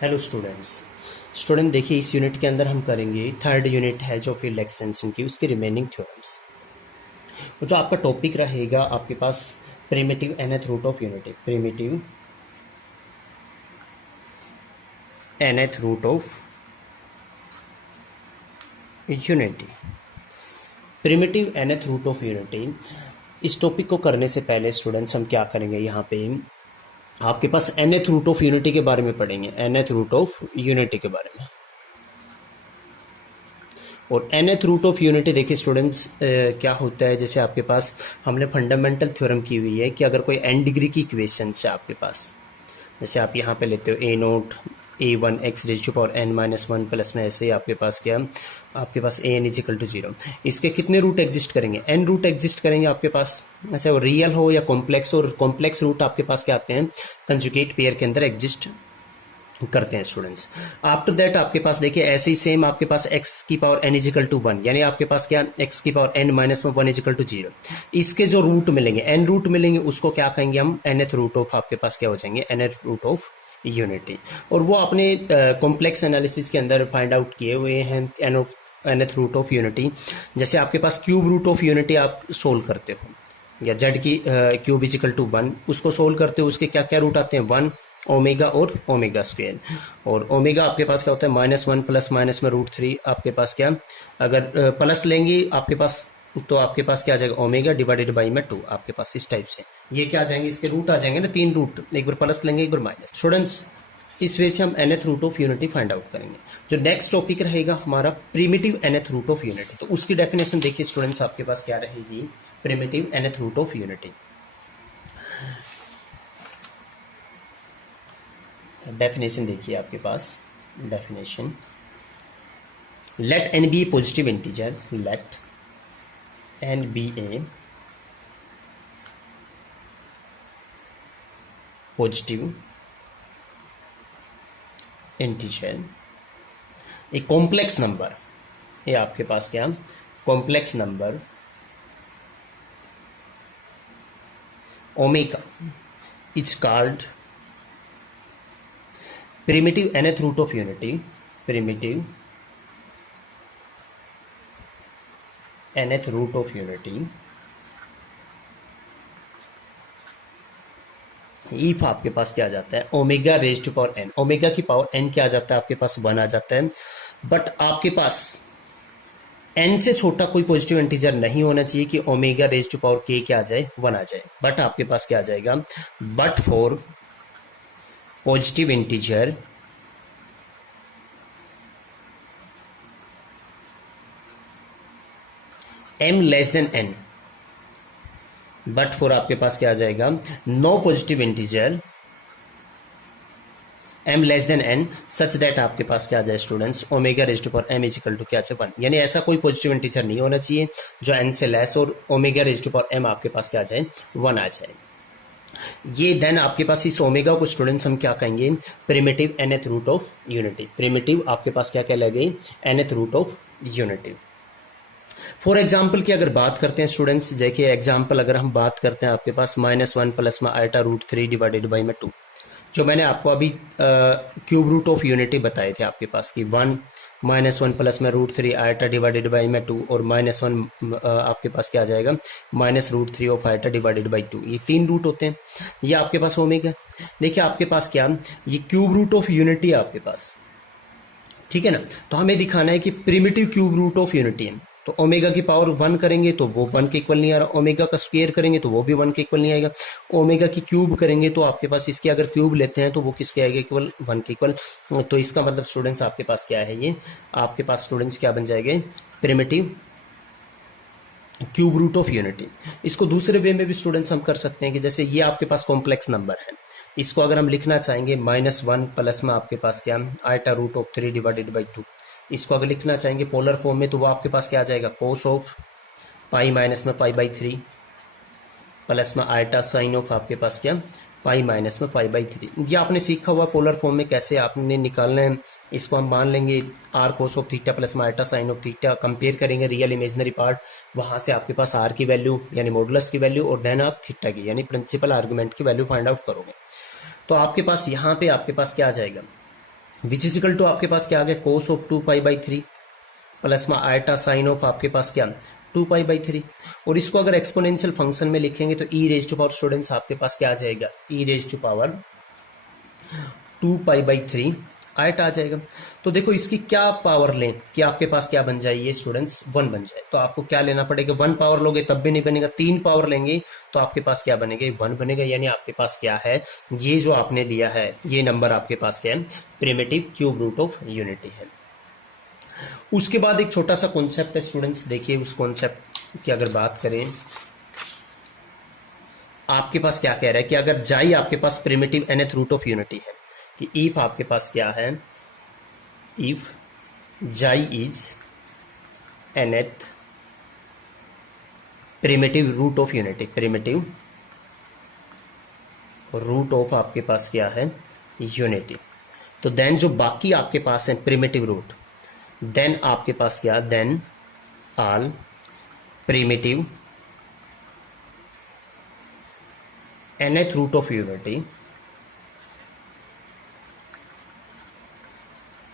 Hello student देखिए इस unit के अंदर हम करेंगे थर्ड यूनिट है जो फील्ड एक्सटेंशन की उसके रिमेनिंग थ्योरम्स। तो जो आपका टॉपिक रहेगा आपके पास primitive nth root of unity, primitive nth root of unity, primitive nth root of unity. इस टॉपिक को करने से पहले स्टूडेंट्स हम क्या करेंगे, यहाँ पे आपके पास nth रूट ऑफ यूनिटी के बारे में पढ़ेंगे, nth रूट ऑफ यूनिटी के बारे में। और nth रूट ऑफ यूनिटी देखिए स्टूडेंट्स क्या होता है, जैसे आपके पास हमने फंडामेंटल थ्योरम की हुई है कि अगर कोई n डिग्री की इक्वेशन है आपके पास, जैसे आप यहाँ पे लेते हो a note a1 x raise to power n minus one plus में, ऐसे ही आपके पास क्या, आपके पास an इज इक्वल टू 0। इसके कितने रूट एग्जिस्ट करेंगे, n रूट एग्जिस्ट करेंगे आपके पास, अच्छा वो रियल हो या कॉम्प्लेक्स, और कॉम्प्लेक्स रूट आपके पास क्या आते हैं, कंजुगेट पेयर के अंदर एग्जिस्ट करते हैं स्टूडेंट्स। आफ्टर दैट आपके पास देखिए ऐसे ही सेम आपके पास x की पावर n इजिकल टू 1, यानी आपके पास क्या x की power n minus one equal to 0। इसके जो रूट मिलेंगे n रूट मिलेंगे उसको क्या कहेंगे हम, nth रूट ऑफ, आपके पास क्या हो जाएंगे nth रूट ऑफ यूनिटी। और वो अपने कॉम्प्लेक्स एनालिसिस के अंदर फाइंड आउट किए हुए हैं nth रूट ऑफ यूनिटी। जैसे आपके पास क्यूब रूट ऑफ यूनिटी आप सोल्व करते हो, या z की क्यूब इजिकल टू 1, उसको सोल्व करते हो, उसके क्या क्या रूट आते हैं, 1 ओमेगा और ओमेगा स्क्वायर। और ओमेगा आपके पास क्या होता है, -1 प्लस माइनस में √3, आपके पास क्या, अगर प्लस लेंगे आपके पास तो आपके पास क्या आ जाएगा, ओमेगा डिवाइडेड बाई में 2, आपके पास इस टाइप से ये क्या आ जाएंगे, इसके रूट आ जाएंगे ना, 3 रूट, एक बार प्लस लेंगे एक बार माइनस। स्टूडेंट्स इस वे से हम nth root of unity find out करेंगे। जो नेक्स्ट टॉपिक रहेगा हमारा primitive nth root of unity, तो उसकी डेफिनेशन देखिए स्टूडेंट्स आपके पास क्या रहेगी, primitive nth root of unity. Definition देखिए आपके पास, definition, let n be a positive integer, let n be a positive integer, एक कॉम्प्लेक्स नंबर, ये आपके पास क्या, complex number omega is called primitive nth root of unity, primitive nth root of unity if आपके पास क्या आ जाता है, omega raise to power n, omega की पावर n क्या आ जाता है आपके पास, 1 आ जाता है। बट आपके पास n से छोटा कोई पॉजिटिव इंटीजर नहीं होना चाहिए कि omega raise to power k क्या आ जाए, 1 आ जाए। बट आपके पास क्या आ जाएगा, but for positive integer m less than n, but for आपके पास क्या आ जाएगा, no positive integer m less than n such that आपके पास क्या आ जाए students, omega raise to power m is equal to क्या आ 1, यानी ऐसा कोई पॉजिटिव इंटीजर नहीं होना चाहिए जो n से लेस और omega raise to power m आपके पास क्या आ जाए, 1 आ जाए। ये देन आपके पास इस ओमेगा को स्टूडेंट्स हम क्या कहेंगे, primitive nth root of unity. Primitive आपके पास क्या कहलाएगी, nth root of unity. For example की अगर बात करते हैं स्टूडेंट्स, देखिए एग्जाम्पल अगर हम बात करते हैं आपके पास -1 प्लस में आइटा √3 डिवाइडेड बाई में 2, जो मैंने आपको अभी क्यूब रूट ऑफ यूनिटी बताए थे आपके पास की 1 -1 प्लस में √3 आइटा डिवाइडेड बाई में 2, और -1 आपके पास क्या आ जाएगा, -√3 ऑफ आइटा डिवाइडेड बाई 2, ये 3 रूट होते हैं। ये आपके पास ओमेगा, देखिए आपके पास क्या, ये क्यूब रूट ऑफ यूनिटी है आपके पास, ठीक है ना। तो हमें दिखाना है कि primitive cube root of unity है, तो ओमेगा की पावर 1 करेंगे तो वो 1 के इक्वल नहीं आ रहा, ओमेगा का स्क्वायर करेंगे तो वो भी 1 के इक्वल नहीं आएगा, ओमेगा की क्यूब करेंगे तो आपके पास इसके अगर क्यूब लेते हैं तो वो किसके आएगा, इक्वल 1 के इक्वल। तो इसका मतलब स्टूडेंट्स आपके पास क्या है, ये आपके पास स्टूडेंट्स क्या बन जाएंगे, primitive cube root of unity. इसको दूसरे वे में भी स्टूडेंट्स हम कर सकते हैं कि जैसे ये आपके पास कॉम्प्लेक्स नंबर है, इसको अगर हम लिखना चाहेंगे -1 प्लस में आपके पास क्या, आइटा √3 डिवाइडेड बाई 2, इसको अगर लिखना चाहेंगे पोलर फॉर्म में तो वो आपके पास क्या आ जाएगा, कोस ऑफ पाई माइनस में पाई बाई 3 प्लस में आइटा साइन ऑफ आपके पास क्या, पाई माइनस में पाई बाई 3। ये आपने सीखा हुआ पोलर फॉर्म में कैसे आपने निकालना है। इसको हम मान लेंगे r cos of theta plus में iota sine of theta, compare करेंगे रियल इमेजिनरी पार्ट, वहां से आपके पास आर की वैल्यू यानी मॉडुलस की वैल्यू और देन आप थीटा की यानी प्रिंसिपल आर्गुमेंट की वैल्यू फाइंड आउट करोगे। तो आपके पास यहाँ पे आपके पास क्या आ जाएगा, विच इज इक्वल टू आपके पास क्या आ गया, कोस ऑफ 2π/3 प्लस में आयटा साइन ऑफ आपके पास क्या 2π/3। और इसको अगर एक्सपोनेंशियल फंक्शन में लिखेंगे तो e raise to power students आपके पास क्या आ जाएगा, e raise to power 2π/3 eta आ जाएगा। तो देखो इसकी क्या पावर लें कि आपके पास क्या बन जाए ये स्टूडेंट्स 1 बन जाए, तो आपको क्या लेना पड़ेगा, 1 पावर लोगे तब भी नहीं बनेगा, 3 पावर लेंगे तो आपके पास क्या बनेगा, 1 बनेगा। यानी आपके पास क्या है, ये जो आपने लिया है ये नंबर आपके पास क्या है, primitive cube root of unity है। उसके बाद एक छोटा सा कॉन्सेप्ट है स्टूडेंट्स, देखिए उस कॉन्सेप्ट की अगर बात करें, आपके पास क्या कह रहा है कि अगर जाई आपके पास primitive nth root of unity है, कि इफ आपके पास क्या है, if xi is nth primitive root of unity, प्रिमिटिव रूट ऑफ आपके पास क्या है यूनिटी, तो देन जो बाकी आपके पास है प्रिमिटिव रूट, देन आपके पास क्या, then all primitive nth root of unity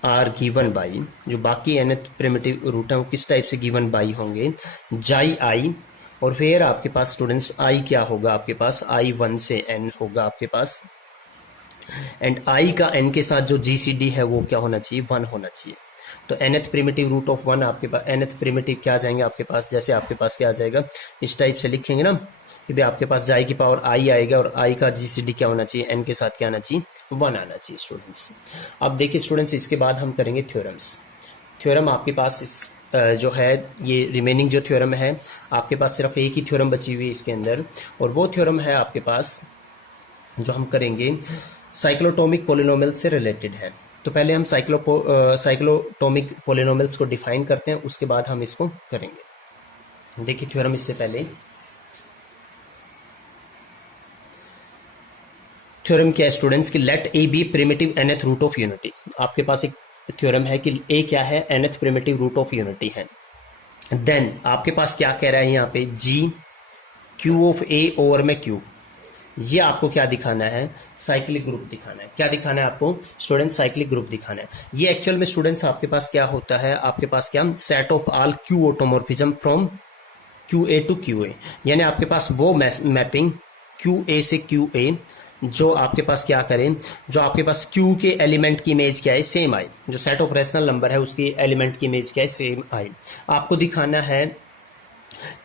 are given by, जो बाकी nth प्रिमिटिव रूट है वो किस टाइप से गिवन बाई होंगे, जाई आई, और फिर आपके पास स्टूडेंट्स आई क्या होगा आपके पास, आई 1 से n होगा आपके पास, एंड आई का n के साथ जो जीसीडी है वो क्या होना चाहिए, 1 होना चाहिए। तो nth प्रिमिटिव रूट ऑफ 1 आपके पास, nth प्रिमिटिव क्या आ जाएंगे आपके पास, जैसे आपके पास क्या आ जाएगा, इस टाइप से लिखेंगे ना कि भाई आपके पास जाई की पावर आई आएगा और आई का जीसीडी क्या होना चाहिए, n के साथ क्या आना चाहिए, 1 आना चाहिए स्टूडेंट्स। अब देखिए स्टूडेंट्स इसके बाद हम करेंगे थ्योरम्स। थ्योरम आपके पास इस जो है ये रिमेनिंग जो थ्योरम है आपके पास सिर्फ एक ही थ्योरम बची हुई है इसके अंदर, और वो थ्योरम है आपके पास जो हम करेंगे साइक्लोटोमिक पोलिनोमियल से रिलेटेड है। तो पहले हम साइक्लोटोमिक पोलिनोमियल्स को डिफाइन करते हैं, उसके बाद हम इसको करेंगे। देखिए थ्योरम इससे पहले, थ्योरम क्या है स्टूडेंट्स कि let A be primitive nth root of unity. आपके पास एक थ्योरम है कि ए क्या है, nth primitive root of unity है। देन आपके पास क्या कह रहा है यहाँ पे, G Q of A over में क्यू, ये आपको क्या दिखाना है, साइक्लिक ग्रुप दिखाना है। क्या दिखाना है आपको स्टूडेंट, साइक्लिक ग्रुप दिखाना है। ये एक्चुअल में स्टूडेंट्स आपके पास क्या होता है, आपके पास क्या, set of all Q automorphism from Q a to Q a, यानी आपके पास वो मैपिंग क्यू ए से क्यू ए जो आपके पास क्या करें, जो आपके पास क्यू के एलिमेंट की इमेज क्या है, सेम आई, जो सेट ऑफ रेशनल नंबर है उसकी एलिमेंट की इमेज क्या है, सेम आई। आपको दिखाना है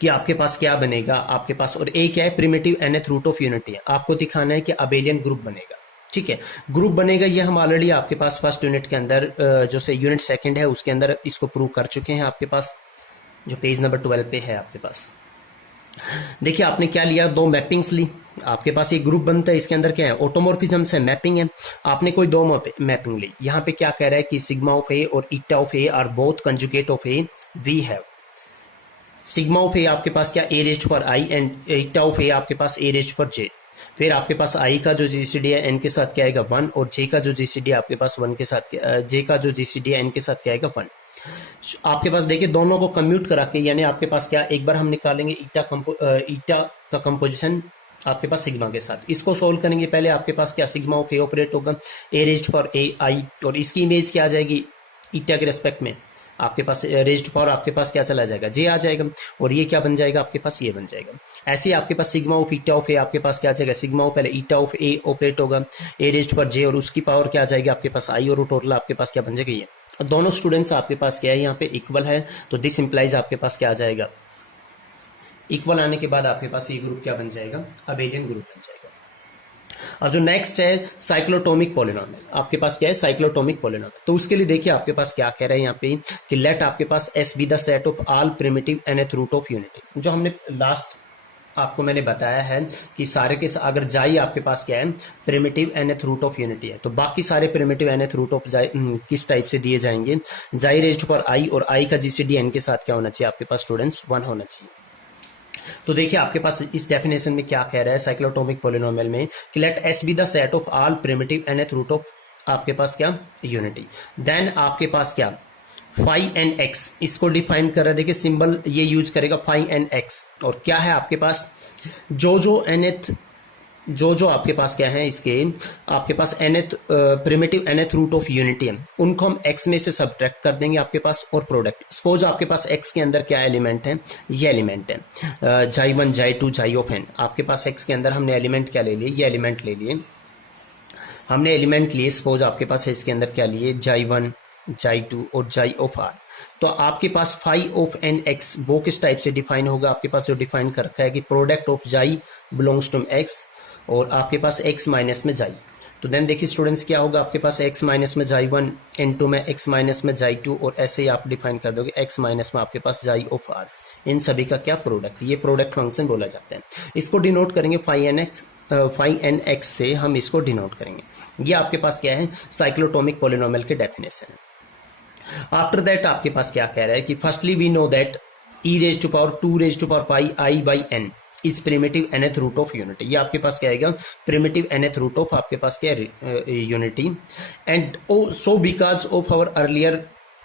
कि आपके पास क्या बनेगा आपके पास, और ए क्या है, primitive nth root of unity है। आपको दिखाना है कि अबेलियन ग्रुप बनेगा, ठीक है, ग्रुप बनेगा। ये हम ऑलरेडी आपके पास फर्स्ट यूनिट के अंदर जो से यूनिट सेकंड है उसके अंदर इसको प्रूव कर चुके हैं, आपके पास जो पेज नंबर 12 पे है आपके पास। देखिए आपने क्या लिया, 2 मैपिंग्स ली, आपके पास एक ग्रुप बनता है, इसके अंदर क्या है, ऑटोमॉर्फिज्म से मैपिंग है। आपने कोई 2 मैपिंग ली, यहाँ पे क्या कह रहा है कि सिग्मा ऑफ ए और eta of a are both conjugate of a, we have sigma of a आपके पास क्या, ए रेज्ड पर आई, एंड ईटा ऑफ ए आपके पास ए रेज्ड पर जे। फिर आपके पास आई का जो जीसीडी है एन के साथ क्या आएगा 1, और जे का जो जीसीडी है आपके पास 1 के साथ, जे का जो जीसीडी है एन के साथ क्या आएगा 1। आपके पास देखिए दोनों को कम्यूट करा के, यानी आपके पास क्या, एक बार हम निकालेंगे ईटा का कंपोजिशन आपके पास सिग्मा के साथ, इसको सोल्व करेंगे। पहले आपके पास क्या, सिग्मा ऑफ ए ऑपरेट होगा ए रेज्ड पर ए आई, और इसकी इमेज क्या आ जाएगी ईटा के रेस्पेक्ट में, आपके पास रेज्ड पावर आपके पास क्या चला जाएगा, जे आ जाएगा, और ये क्या बन जाएगा आपके पास, ये बन जाएगा। ऐसे ही आपके पास sigma of eta of a आपके पास क्या आ जाएगा, सिग्मा ऑफ पहले ईटा ऑफ ए ऑपरेट होगा ए रेज्ड पर जे, और उसकी पावर क्या आ जाएगी आपके पास आई, और टोटल आपके पास क्या बन जाएगा ये। दोनों स्टूडेंट्स आपके पास क्या है यहाँ पे इक्वल है, तो दिस इंप्लाइज आपके पास क्या आ जाएगा, इक्वल आने के बाद आपके पास ये ग्रुप क्या बन जाएगा, अबेलियन ग्रुप बन जाएगा। और जो नेक्स्ट है साइक्लोटोमिक पोलिनोमियल, आपके पास क्या है, साइक्लोटोमिक पोलिनोमियल। तो उसके लिए देखिए आपके पास क्या कह रहे हैं यहाँ पे कि लेट आपके पास S be the set of all primitive nth root of unity. जो हमने लास्ट आपको मैंने बताया है कि सारे के अगर जाई आपके पास क्या है, primitive nth root of unity है, तो बाकी सारे प्रिमिटिव nth रूट ऑफ जाई किस टाइप से दिए जाएंगे, जाई रेज्ड पर आई, और आई का जीसीडी एन के साथ क्या होना चाहिए आपके पास स्टूडेंट्स 1 होना चाहिए। तो देखिए आपके पास इस डेफिनेशन में क्या कह रहा है साइक्लोटोमिक पोलिनोमियल में कि let S be the set of all primitive nth root of आपके पास क्या, यूनिटी। देन आपके पास क्या, फाई एन एक्स, इसको डिफाइन कर रहा है, देखिए सिंबल ये यूज करेगा फाई एन एक्स, और क्या है आपके पास जो nth जो जो आपके पास क्या है, इसके आपके पास nth primitive nth root of unity है, उनको हम x में से सब्ट्रैक्ट कर देंगे आपके पास, और प्रोडक्ट। सपोज आपके पास x के अंदर क्या एलिमेंट है, ये एलिमेंट है जाई 1 जाई 2 जाई ऑफ n। आपके पास x के अंदर हमने एलिमेंट क्या ले लिए, ये एलिमेंट ले लिए, हमने एलिमेंट लिए। सपोज आपके पास है इसके अंदर क्या लिए, जाई 1 जाई 2 और जाई ऑफ r। तो आपके पास फाई ऑफ एन एक्स वो किस टाइप से डिफाइन होगा, आपके पास जो डिफाइन कर रखा है कि प्रोडक्ट ऑफ जाई बिलोंग्स टू एक्स, और आपके पास x माइनस में जाई। तो देन देखिए स्टूडेंट्स क्या होगा, आपके पास x माइनस में जाई 1, n2 में x माइनस में जाई 2, और ऐसे ही आप डिफाइन कर दोगे x माइनस में आपके पास जाई ऑफ r। इन सभी का क्या प्रोडक्ट, ये प्रोडक्ट फंक्शन बोला जाता है। इसको डिनोट करेंगे फाई एन एक्स से, हम इसको डिनोट करेंगे। ये आपके पास क्या है, साइक्लोटोमिक पोलिनोमियल के डेफिनेशन है। आफ्टर दैट आपके पास क्या कह रहा है कि firstly we know that e raise to power 2 raise to power pi i by n is primitive nth root of unity. ये आपके पास क्या आएगा, प्रिमिटिव nth रूट ऑफ आपके पास क्या unity. And so because of our earlier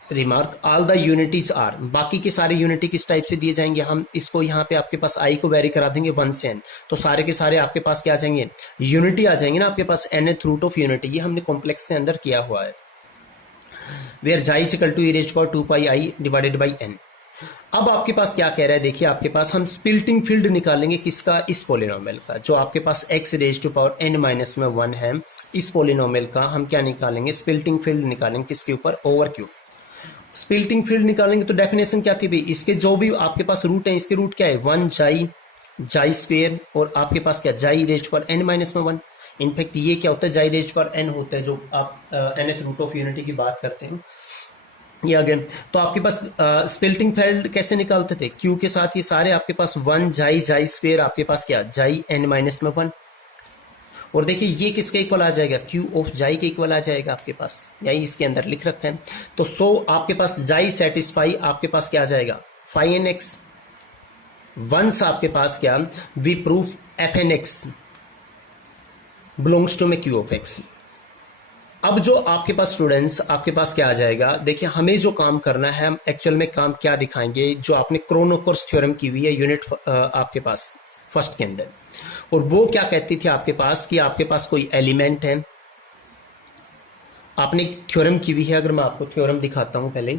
remark all the unities are, बाकी के सारे यूनिटी किस टाइप से दिए जाएंगे, हम इसको यहाँ पे आपके पास i को वेरी करा देंगे 1 से n, तो सारे के सारे आपके पास क्या आ जाएंगे, यूनिटी आ जाएंगे ना आपके पास nth रूट ऑफ यूनिटी। ये हमने कॉम्प्लेक्स के अंदर किया हुआ है, where xi is equal to e raised to power 2 pi i divided by n। अब आपके पास क्या कह रहा है, देखिए आपके पास हम स्प्लिटिंग फील्ड निकालेंगे किसका, इस पोलिनोमियल का, जो आपके पास x raise to power n minus में 1 है। इस पोलिनोमियल का हम क्या निकालेंगे, स्प्लिटिंग फील्ड निकालेंगे किसके ऊपर, ओवर क्यूब। स्प्लिटिंग फील्ड निकालेंगे तो डेफिनेशन क्या थी भाई, इसके जो भी आपके पास रूट है, इसके रूट क्या है 1 जाई जाई स्क्वेयर, और आपके पास क्या xi raise to power n minus में 1। इनफैक्ट ये क्या होता है, जाई रेज टू पावर n होता है, जो आप nth रूट ऑफ यूनिटी की बात करते हैं। ये अगेन तो आपके पास स्प्लिटिंग फील्ड कैसे निकालते थे, क्यू के साथ ये सारे आपके पास 1 जाई जाई स्क्वेयर, आपके पास क्या जाई n माइनस में 1। और देखिए ये किसके इक्वल आ जाएगा, क्यू ऑफ जाई के इक्वल आ जाएगा आपके पास, यही इसके अंदर लिख रखा है। तो सो आपके पास जाई सेटिस्फाई आपके पास क्या आ जाएगा, फाई एन एक्स। वंस आपके पास क्या, we proof F N X belongs to में क्यू ऑफ एक्स। अब जो आपके पास स्टूडेंट्स आपके पास क्या आ जाएगा, देखिए हमें जो काम करना है, हम एक्चुअल में काम क्या दिखाएंगे, जो आपने क्रोनोकर्स थ्योरम की हुई है यूनिट आपके पास फर्स्ट के अंदर, और वो क्या कहती थी आपके पास कि आपके पास कोई एलिमेंट है, आपने थ्योरम की हुई है। अगर मैं आपको थ्योरम दिखाता हूं पहले,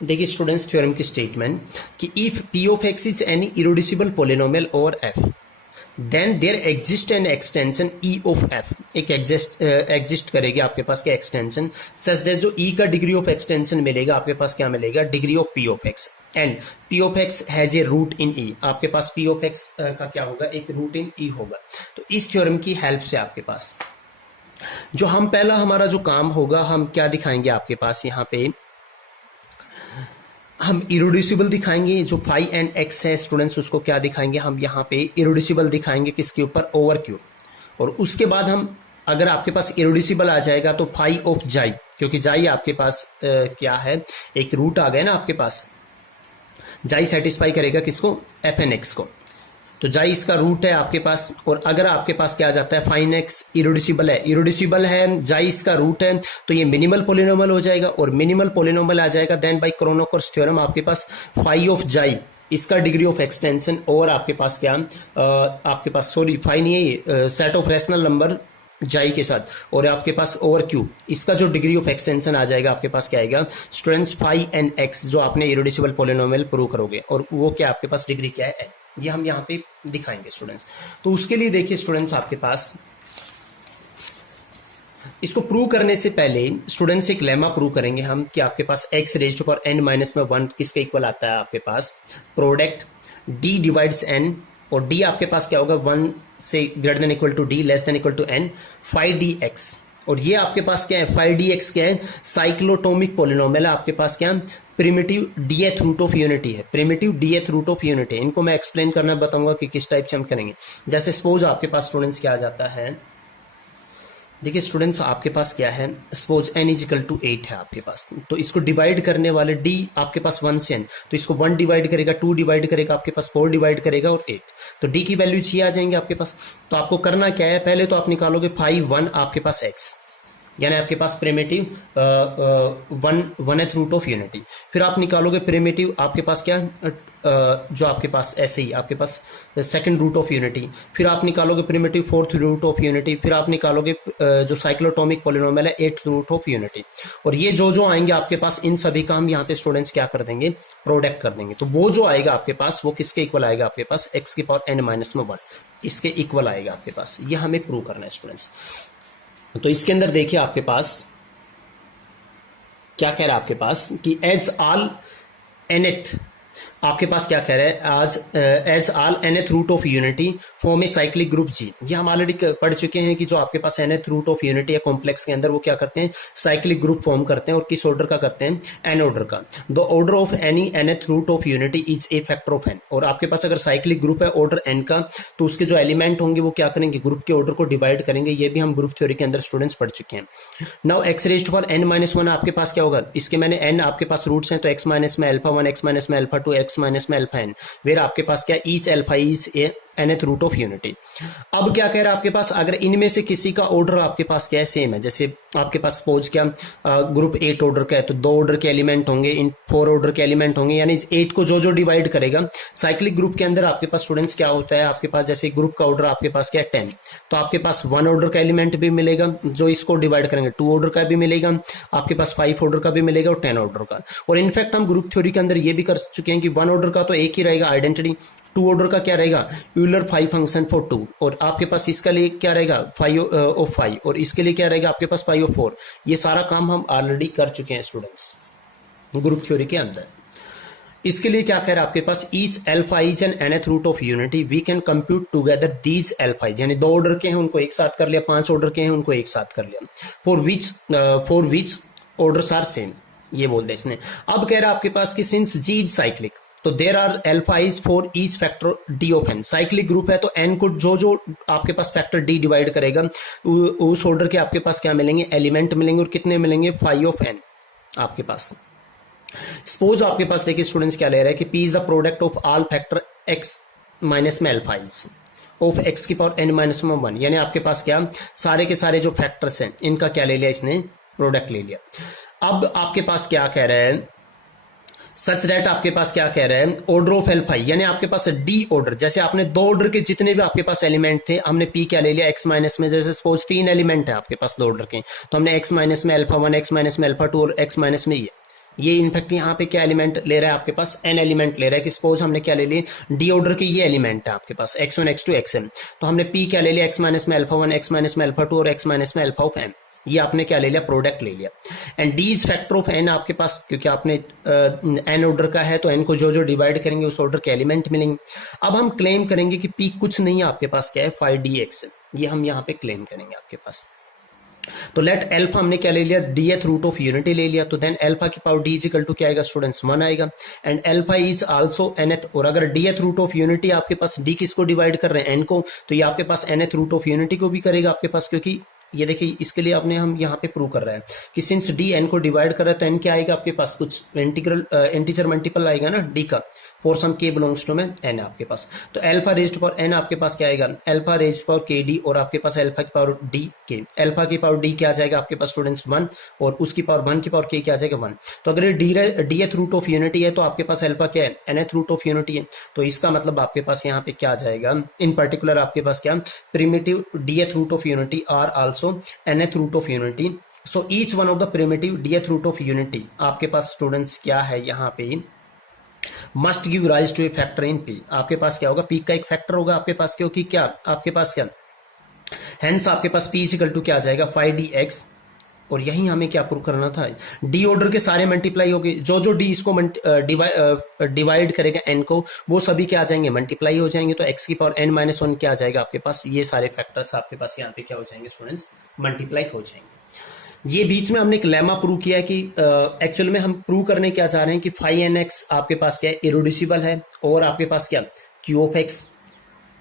देखिए स्टूडेंट्स थ्योरम की स्टेटमेंट कि if P of x is any irreducible polynomial over F, then there exist an extension E of F. एक एग्जिस्ट करेगी आपके पास क्या एक्सटेंशन, सच दैट जो ई का डिग्री ऑफ एक्सटेंशन मिलेगा आपके पास क्या मिलेगा, degree of P of X, and P of X has a root in E. आपके पास पी ऑफ एक्स का क्या होगा, एक रूट इन ई होगा। तो इस थ्योरम की हेल्प से आपके पास जो हम पहला हमारा जो काम होगा, हम क्या दिखाएंगे आपके पास यहाँ पे, हम इरोड्यूसिबल दिखाएंगे। जो फाई एंड एक्स है स्टूडेंट्स, उसको क्या दिखाएंगे, हम यहाँ पे इरोड्यूसिबल दिखाएंगे किसके ऊपर, ओवर क्यूब। और उसके बाद हम अगर आपके पास इरोड्यूसिबल आ जाएगा तो फाई ऑफ जाई, क्योंकि जाई आपके पास क्या है, एक रूट आ गया ना आपके पास, जाई सेटिस्फाई करेगा किसको, एफ एन एक्स को, तो जाई इसका रूट है आपके पास। और अगर आपके पास क्या आ जाता है, फाइन एक्स इरोड्यूसिबल है, जाई इसका रूट है, तो ये मिनिमल पोलिनोमियल हो जाएगा, और मिनिमल पोलिनोमियल आ जाएगा देन बाय क्रोनोकर्स थ्योरम आपके पास फाई ऑफ जाई इसका डिग्री ऑफ एक्सटेंशन, और आपके पास क्या आपके पास सॉरी फाई नहीं है, सेट ऑफ रैशनल नंबर जाई के साथ, और आपके पास ओवर क्यूब इसका जो डिग्री ऑफ एक्सटेंशन आ जाएगा आपके पास क्या आएगा स्टूडेंट्स, फाई एंड एक्स, जो आपने इरोड्यूसिबल पोलिनोमियल प्रूव करोगे, और वो क्या आपके पास डिग्री क्या है, ये हम यहाँ पे दिखाएंगे स्टूडेंट्स। तो उसके लिए देखिए स्टूडेंट्स आपके पास इसको प्रूव करने से पहले स्टूडेंट्स एक लेमा प्रूव करेंगे हम कि आपके पास x raise to power n minus में 1 किसके इक्वल आता है, आपके पास प्रोडक्ट d डिवाइड्स n, और d आपके पास क्या होगा 1 से greater than equal to d less than equal to n, phi dx। और ये आपके पास क्या है, फाई dx क्या है, साइक्लोटोमिक पोलिनोमियल है आपके पास, क्या primitive dth root of unity है, primitive dth root of unity. इनको मैं एक्सप्लेन करना बताऊंगा कि किस टाइप से हम करेंगे। जैसे सपोज आपके पास स्टूडेंट्स क्या आ जाता है, देखिए स्टूडेंट्स आपके पास क्या है, suppose n is equal to 8 है आपके पास, तो इसको डिवाइड करने वाले d आपके पास 1 से n, तो इसको 1 डिवाइड करेगा, 2 डिवाइड करेगा, आपके पास 4 डिवाइड करेगा, और 8, तो d की वैल्यू 6 आ जाएंगे आपके पास। तो आपको करना क्या है, पहले तो आप निकालोगे फाई 1 आपके पास x, यानी आपके पास प्रिमिटिव वन एथ रूट ऑफ यूनिटी। फिर आप निकालोगे प्रिमिटिव आपके पास क्या जो आपके पास ऐसे ही आपके पास सेकंड रूट ऑफ यूनिटी। फिर आप निकालोगे primitive fourth root of unity. फिर आप निकालोगे जो साइक्लोटोमिक पॉलिनोमियल है एट्थ रूट ऑफ यूनिटी। और ये जो आएंगे आपके पास इन सभी का हम यहाँ पे स्टूडेंट्स क्या कर देंगे, प्रोडक्ट कर देंगे। तो वो जो आएगा आपके पास वो किसके इक्वल आएगा आपके पास, एक्स की पावर n माइनस में 1 इसके इक्वल आएगा आपके पास। ये हमें प्रूव करना है स्टूडेंट्स। तो इसके अंदर देखिए आपके पास क्या कह रहा है आपके पास कि एज ऑल nth आपके पास क्या कह रहा है, आज as all nth root of unity form a cyclic group G. ये हम ऑलरेडी पढ़ चुके हैं कि जो आपके पास nth रूट ऑफ यूनिटी है कॉम्प्लेक्स के अंदर वो क्या करते हैं, साइक्लिक ग्रुप फॉर्म करते हैं। और किस ऑर्डर का करते हैं, n ऑर्डर का। The order of any nth root of unity is a factor of n। और आपके पास अगर साइक्लिक ग्रुप है ऑर्डर n का तो उसके जो एलिमेंट होंगे वो क्या करेंगे, ग्रुप के ऑर्डर को डिवाइड करेंगे। ये भी हम ग्रुप थ्योरी के अंदर स्टूडेंट्स पढ़ चुके हैं। Now x raised power n minus 1 आपके पास क्या होगा, इसके मैंने n आपके पास रूट्स हैं तो x माइनस में अल्फा 1, x माइनस में अल्फा 2, x माइनस में अल्फा n, वेर आपके पास क्या each alpha is a nth root of unity. अब क्या कह रहा है आपके पास, अगर इनमें से किसी का ऑर्डर आपके पास क्या है, सेम है। जैसे आपके पास सपोज क्या ग्रुप 8 ऑर्डर का है तो 2 ऑर्डर के एलिमेंट होंगे, इन 4 ऑर्डर के एलिमेंट होंगे, यानी 8 को जो डिवाइड करेगा साइक्लिक ग्रुप के अंदर आपके पास स्टूडेंट्स क्या होता है, आपके पास जैसे ग्रुप का ऑर्डर आपके पास क्या है 10, तो आपके पास 1 ऑर्डर का एलिमेंट भी मिलेगा जो इसको डिवाइड करेंगे, 2 ऑर्डर का भी मिलेगा आपके पास, 5 ऑर्डर का भी मिलेगा और 10 ऑर्डर का। और इनफैक्ट हम ग्रुप थ्योरी के अंदर ये भी कर चुके हैं कि 1 ऑर्डर का तो एक ही रहेगा आइडेंटिटी, 2 ऑर्डर का क्या रहेगा, यूलर 5 फंक्शन फॉर 2, और आपके पास इसका लिए क्या रहेगा 5 ऑफ 5, और इसके लिए क्या रहेगा आपके पास 5 ऑफ 4। ये सारा काम हम ऑलरेडी कर चुके हैं स्टूडेंट्स ग्रुप थ्योरी के अंदर। इसके लिए क्या कह रहा है आपके पास, each alpha is an nth root of unity we can compute together these alpha, यानी 2 ऑर्डर के हैं उनको एक साथ कर लिया, 5 ऑर्डर के हैं उनको एक साथ कर लिया, for which orders are same, ये बोल दे इसने। अब कह रहा है आपके पास कि सिंस जी इज साइक्लिक तो there are alpha is for each factor d of n. Cyclic group है तो एन को जो आपके पास फैक्टर डी डिवाइड करेगा उस ऑर्डर के आपके पास क्या मिलेंगे, एलिमेंट मिलेंगे, और कितने मिलेंगे 5 ऑफ एन आपके पास। सपोज आपके पास देखिए स्टूडेंट्स क्या ले रहा है कि P is the product of all factor x minus में अल्फा इज ऑफ एक्स की पावर n माइनस में 1, यानी आपके पास क्या सारे के सारे जो फैक्टर्स हैं इनका क्या ले लिया इसने, प्रोडक्ट ले लिया। अब आपके पास क्या कह रहा है, सच दैट आपके पास क्या कह रहा है, ऑर्डर ऑफ अल्फा, यानी आपके पास डी ऑर्डर, जैसे आपने 2 ऑर्डर के जितने भी आपके पास एलिमेंट थे हमने पी क्या ले लिया एक्स माइनस में, जैसे सपोज 3 एलिमेंट है आपके पास 2 ऑर्डर के तो हमने एक्स माइनस में अल्फा 1, एक्स माइनस में अल्फा 2 और एक्स माइनस में ये इनफैक्ट यहाँ पे क्या एलिमेंट ले रहा है आपके पास, एन एलिमेंट ले रहा है कि सपोज हमने क्या ले लिए डी ऑर्डर के ये एलिमेंट है आपके पास x1 x2 xm, तो हमने p क्या ले लिया x माइनस में अल्फा 1, x माइनस में अल्फा 2 और x माइनस में अल्फा ऑफ m, ये आपने क्या ले लिया, प्रोडक्ट ले लिया। And D is factor of n आपके पास, क्योंकि आपने n ऑर्डर का है तो n को जो डिवाइड करेंगे उस ऑर्डर के एलिमेंट मिलेंगे। अब हम क्लेम करेंगे कि p कुछ नहीं है आपके पास क्या है 5dx, ये हम यहाँ पे क्लेम करेंगे आपके पास। तो लेट अल्फा हमने क्या ले लिया, dth रूट ऑफ यूनिटी ले लिया, तो देन अल्फा की पावर d इक्वल टू क्या आएगा स्टूडेंट्स 1 आएगा। And alpha is also nth, और अगर dth रूट ऑफ यूनिटी आपके पास d किसको डिवाइड कर रहे हैं n को, तो ये आपके पास nth रूट ऑफ यूनिटी को भी करेगा आपके पास, क्योंकि ये देखिए इसके लिए आपने हम यहाँ पे प्रूव कर रहा है कि सिंस डी एन को डिवाइड कर रहा है तो एन क्या आएगा आपके पास, कुछ इंटीजर मल्टीपल आएगा ना डी का, फॉर सम के बिलोंग्स टू में एन आपके पास। तो अल्फा रेज्ड पावर एन आपके पास क्या आएगा, अल्फा रेज्ड पावर के डी, और आपके पास अल्फा की पावर डी के, अल्फा की पावर डी क्या आ जाएगा आपके पास स्टूडेंट्स 1, और उसकी पावर 1 की पावर के क्या आ जाएगा 1। तो अगर ये डीएथ रूट ऑफ यूनिटी है तो आपके पास अल्फा क्या है, एनथ रूट ऑफ यूनिटी है, तो इसका मतलब आपके पास यहाँ पे क्या आ जाएगा, इन पर्टिकुलर आपके पास क्या primitive dth root of unity are also nth root of unity. So each one of the primitive dth root of unity आपके पास स्टूडेंट्स क्या है यहाँ पे, must give rise to a factor in P. आपके पास क्या होगा, पी का एक फैक्टर होगा आपके पास, क्योंकि क्या आपके पास क्या, हेंस आपके पास पी इक्वल टू क्या आ जाएगा 5dx, और यही हमें क्या प्रूव करना था, डी ऑर्डर के सारे मल्टीप्लाई हो गए, जो डी इसको डिवाइड करेगा एन को वो सभी क्या आ जाएंगे, मल्टीप्लाई हो जाएंगे, तो एक्स की पावर n माइनस 1 क्या आ जाएगा आपके पास, ये सारे फैक्टर्स आपके पास यहाँ पे क्या हो जाएंगे स्टूडेंट्स, मल्टीप्लाई हो जाएंगे। ये बीच में हमने एक लेमा प्रूव किया है कि एक्चुअल में हम प्रूव करने क्या चाह रहे हैं कि फाई एन एक्स आपके पास क्या है, इरोड्यूसिबल है, और आपके पास क्या क्यू ऑफ एक्स,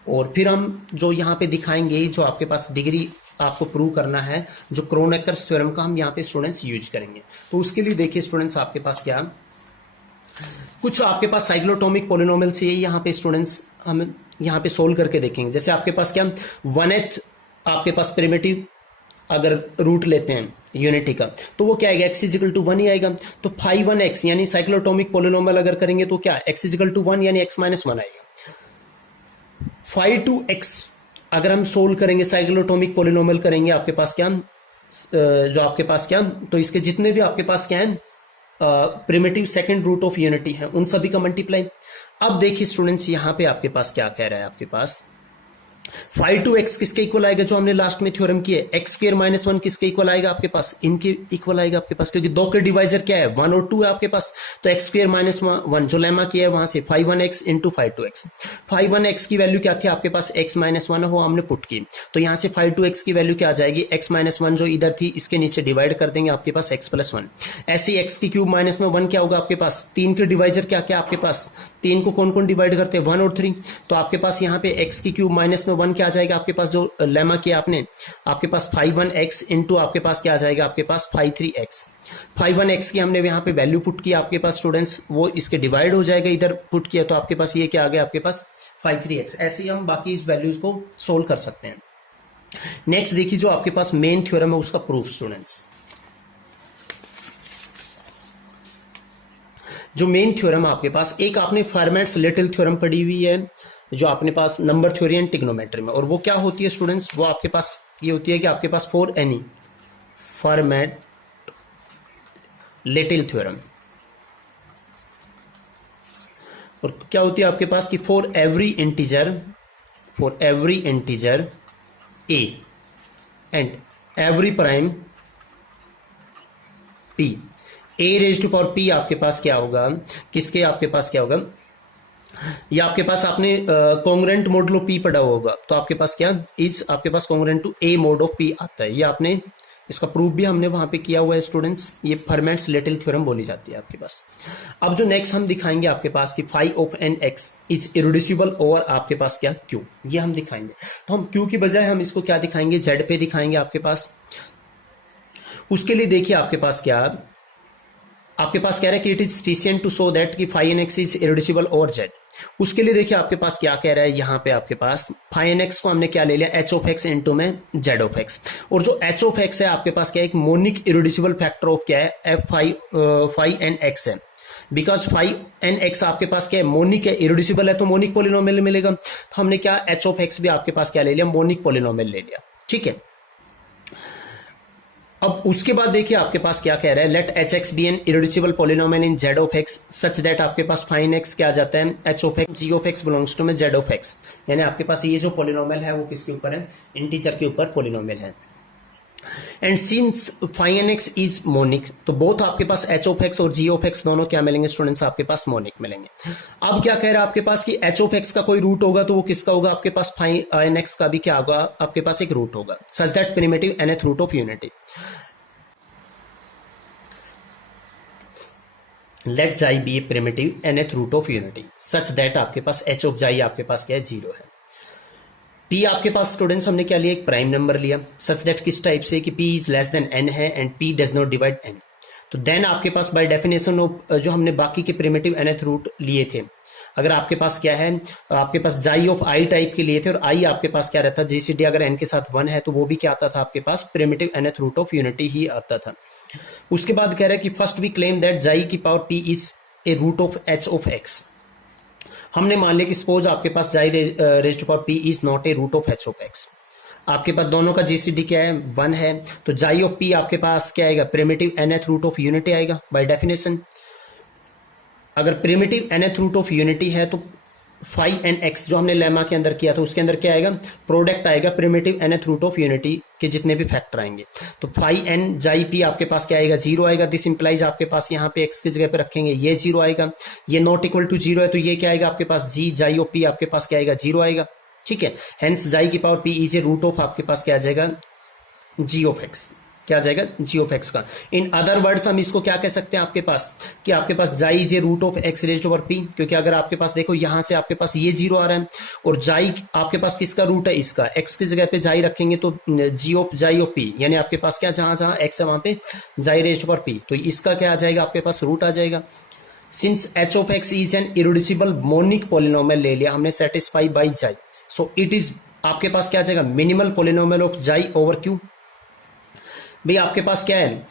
और फिर हम जो यहाँ पे दिखाएंगे जो आपके पास डिग्री आपको प्रूव करना है, जो क्रोनेकर्स थ्योरम का हम यहाँ पे स्टूडेंट्स यूज करेंगे। तो उसके लिए देखिए स्टूडेंट्स आपके पास क्या कुछ आपके पास साइक्लोटोमिक पॉलिनोमियल से यहाँ पे स्टूडेंट्स हम यहाँ पे सोल्व करके देखेंगे। जैसे आपके पास क्या 1th आपके पास प्रिमिटिव अगर रूट लेते हैं यूनिटी का, तो वो क्या आएगा, x इजिकल टू 1 ही आएगा। तो फाई 1x यानी साइक्लोटोमिक पोलिनोमियल अगर करेंगे तो क्या x इजिकल टू 1 यानी x माइनस 1 आएगा। फाई 2x अगर हम सोल्व करेंगे साइक्लोटोमिक पोलिनोमियल करेंगे, आपके पास क्या जो आपके पास क्या, तो इसके जितने भी आपके पास क्या है primitive second root of unity है उन सभी का मल्टीप्लाई। अब देखिए स्टूडेंट्स यहां पे आपके पास क्या कह रहा है, आपके पास फाइव टू एक्स किसके इक्वल आएगा, जो हमने लास्ट में थ्योरम किया है, एक्स स्क्वायर माइनस 1 किसके इक्वल आएगा आपके पास, इनके इक्वल आएगा आपके पास, क्योंकि दो के डिवाइजर क्या है 1 और 2 है आपके पास। तो एक्स स्क्वायर माइनस 1 जो लेमा किया है वहां से 5(1x) इंटू 5(2x). 5(1x) की वैल्यू क्या थी आपके पास, x माइनस 1 वो हमने पुट की, तो यहां से 5(2x) की वैल्यू क्या आ जाएगी, x माइनस 1 जो इधर थी इसके नीचे डिवाइड कर देंगे आपके पास x प्लस 1। ऐसे ही x की क्यूब माइनस में 1 क्या होगा आपके पास, 3 के डिवाइजर क्या क्या आपके पास, 3 को कौन कौन डिवाइड करते हैं 1 और 3, तो आपके पास यहाँ पे x की क्यूब माइनस में 1 क्या आ जाएगा आपके पास, जो लेमा किया आपने आपके पास 5(1x) इंटू आपके पास क्या आ जाएगा आपके पास 5(3x). 5(1x) की हमने यहाँ पे वैल्यू पुट किया आपके पास स्टूडेंट्स, वो इसके डिवाइड हो जाएगा, इधर पुट किया तो आपके पास ये क्या आ गया आपके पास 5(3x). ऐसे ही हम बाकी इस वैल्यूज को सोल्व कर सकते हैं। नेक्स्ट देखिए जो आपके पास मेन थ्योरम है उसका प्रूफ स्टूडेंट्स। जो मेन थ्योरम आपके पास, एक आपने फॉर्मेट्स लिटिल थ्योरम पढ़ी हुई है जो आपने पास नंबर थ्योरी एंड ट्रिग्नोमेट्री में, और वो क्या होती है स्टूडेंट्स, वो आपके पास ये होती है कि आपके पास for any Fermat little theorem, और क्या होती है आपके पास कि for every integer a and every prime P, a raise to power P आपके पास क्या होगा, किसके आपके पास क्या होगा, या आपके पास आपने कॉन्ग्रेंट मॉडल ऑफ पी पढ़ा होगा, तो आपके पास क्या इज आपके पास congruent to a mod of P आता है। ये आपने इसका प्रूफ भी हमने वहां पे किया हुआ है स्टूडेंट्स, ये फॉर्मेट्स लिटिल थ्योरम बोली जाती है आपके पास। अब जो नेक्स्ट हम दिखाएंगे आपके पास कि phi of n x is irreducible over आपके पास क्या क्यू, ये हम दिखाएंगे। तो हम क्यू की बजाय हम इसको क्या दिखाएंगे, जेड पे दिखाएंगे आपके पास। उसके लिए देखिए आपके पास क्या आपके पास कह रहा है कि it is sufficient to show that कि phi N x is irreducible over Z. उसके लिए देखिए आपके पास क्या कह रहा है, यहां पे आपके पास फाई एन एक्स को हमने क्या ले लिया एच ऑफ एक्स इंटू में जेड ऑफ एक्स, और जो एच ऑफ एक्स है आपके पास क्या है, एक मोनिक इरिड्यूसिबल फैक्टर ऑफ क्या है एफ फाई एन एक्स है, बिकॉज फाई एन एक्स आपके पास क्या है मोनिक है, इरिड्यूसिबल है तो मोनिक पोलिनोमियल मिलेगा। तो हमने क्या एच ऑफ एक्स भी आपके पास क्या ले लिया, मोनिक पोलिनोमियल ले लिया, ठीक है। अब उसके बाद देखिए आपके पास क्या कह रहा है, let h x be an irreducible polynomial in Z of x such that आपके पास फाइन एक्स क्या आ जाता है, h of x g of x belongs to में जेड ऑफ एक्स, यानी आपके पास ये जो पोलिनोमियल है वो किसके ऊपर है, इंटीजर के ऊपर पोलिनोमियल है। And since phi n x is monic, तो बोथ आपके पास एच ऑफ एक्स और जी ऑफ एक्स दोनों क्या मिलेंगे स्टूडेंट्स, आपके पास मोनिक मिलेंगे। अब क्या कह रहा है आपके पास कि एच ऑफ एक्स का कोई रूट होगा तो वो किसका होगा, आपके पास फाइन एक्स का भी क्या होगा, आपके पास एक रूट होगा, such that primitive nth root of unity. Let xi be a primitive nth root of unity such that आपके पास एच ऑफ जाई आपके पास क्या है 0 है। पी आपके पास स्टूडेंट्स हमने क्या लिया, एक प्राइम नंबर लिया, सच दैट किस टाइप से कि P is less than n है and P does not divide n। तो देन आपके पास बाय डेफिनेशन ऑफ जो हमने बाकी के प्रिमिटिव nth रूट लिए थे, अगर आपके पास क्या है, आपके पास जाई ऑफ आई टाइप के लिए थे और आई आपके पास क्या रहता, जीसीडी अगर n के साथ 1 है तो वो भी क्या आता था आपके पास primitive nth root of unity ही आता था। उसके बाद कह रहा है कि first we claim that xi की power p is a root of h of x। हमने मान लिया कि सपोज आपके पास xi raise to power p is not a root of h of x, आपके पास दोनों का जीसीडी क्या है 1 है, तो जाई ऑफ p आपके पास क्या आएगा, primitive nth root of unity आएगा बाय डेफिनेशन। अगर primitive nth root of unity है तो फाई एन एक्स जो हमने लेमा के अंदर किया था उसके अंदर क्या आएगा, प्रोडक्ट आएगा primitive nth root of unity के जितने भी फैक्टर आएंगे। तो फाई एन जाई पी आपके पास क्या आएगा 0 आएगा, दिस इंप्लाइज आपके पास यहाँ पे x की जगह पे रखेंगे ये 0 आएगा, ये नॉट इक्वल टू 0 है तो ये क्या आएगा आपके पास जी जाई ऑफ पी आपके पास क्या आएगा 0 आएगा, ठीक है। हेंस जाई की power p is a root of आपके पास क्या आ जाएगा जी ऑफ एक्स, क्या आ जाएगा जी ऑफ एक्स का। इन अदर वर्ड्स हम इसको क्या कह सकते हैं आपके पास कि आपके पास xi is a root of x raised over p, क्योंकि अगर आपके पास देखो यहां से आपके पास ये 0 आ रहा है और जाई आपके पास किसका रूट है, इसका, एक्स की जगह पे जाई रखेंगे तो जी ऑफ जाई ऑफ पी, यानी आपके पास क्या जहां जहां एक्स है वहां पे जाई रेज्ड ओवर पी, तो इसका क्या आ जाएगा आपके पास रूट आ जाएगा। Since h of x is an irreducible monic polynomial ले लिया हमने सेटिस्फाई बाई जाई, सो इट इज आपके पास क्या आ जाएगा मिनिमल पोलिनोमियल ऑफ जाई ओवर क्यू। भाई आपके पास क्या है,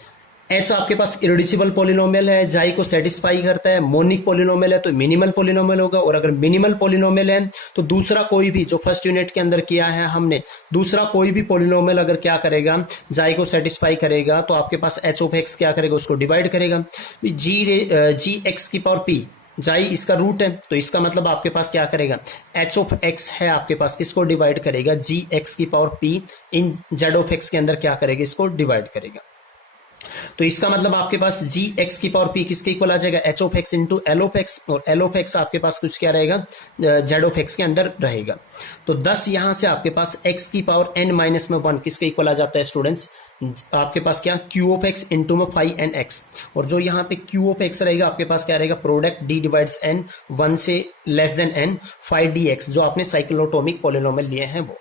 एच आपके पास इरेड्यूसिबल पॉलिनोमियल है, जाई को सेटिस्फाई करता है, मोनिक पॉलिनोमियल है तो मिनिमल पॉलिनोमियल होगा, और अगर मिनिमल पॉलिनोमियल है तो दूसरा कोई भी, जो फर्स्ट यूनिट के अंदर किया है हमने, दूसरा कोई भी पॉलिनोमियल अगर क्या करेगा, जाई को सेटिस्फाई करेगा, तो आपके पास एच ऑफ एक्स क्या करेगा, उसको डिवाइड करेगा। जी एक्स की पावर पी, जाई इसका रूट है, तो इसका मतलब आपके पास क्या करेगा, एच ऑफ एक्स है आपके पास, किसको डिवाइड करेगा, जी एक्स की power P in Z of x के अंदर क्या करेगा, इसको डिवाइड करेगा। तो इसका मतलब आपके पास जी एक्स की पावर पी किसके इक्वल आ जाएगा, H of x into L of x, और एल ऑफ एक्स आपके पास कुछ क्या रहेगा, जेड ऑफ एक्स के अंदर रहेगा। तो 10 यहां से आपके पास एक्स की पावर एन माइनस में 1 किसके इक्वल आ जाता है स्टूडेंट्स, आपके पास क्या, क्यू ऑफ एक्स इंटू में फाइव एन एक्स, और जो यहाँ पे क्यू ऑफ एक्स रहेगा आपके पास क्या रहेगा, प्रोडक्ट डी डिवाइड्स एन 1 से less than n 5 d x, जो आपने साइक्लोटोमिक पॉलिनोमियल लिए हैं वो।